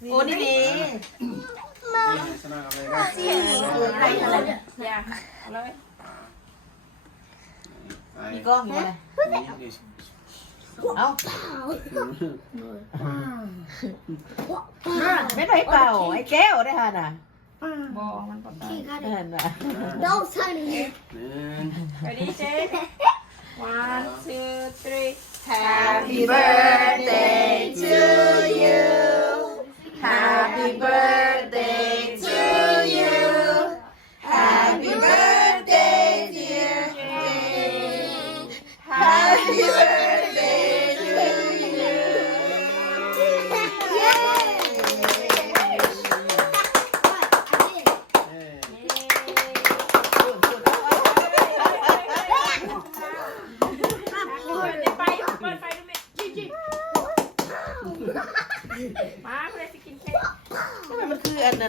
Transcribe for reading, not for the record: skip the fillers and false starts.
โอ้นี่ดีชนะกันเลยนะ อะไรอะไรอย่าอะไรมีกล้องอยู่เลยเอาไม่ได้เป่าไอ้แก้วได้ฮะน่ะบ่มันปกติเห็นป่ะ Don't turn it. Ready, Jake? 1, 2, 3. Happy birthday to you. Happy birthday to you. Happy birthday, dear Jake. Happy birthday to you. Má, มันคืออันนั้น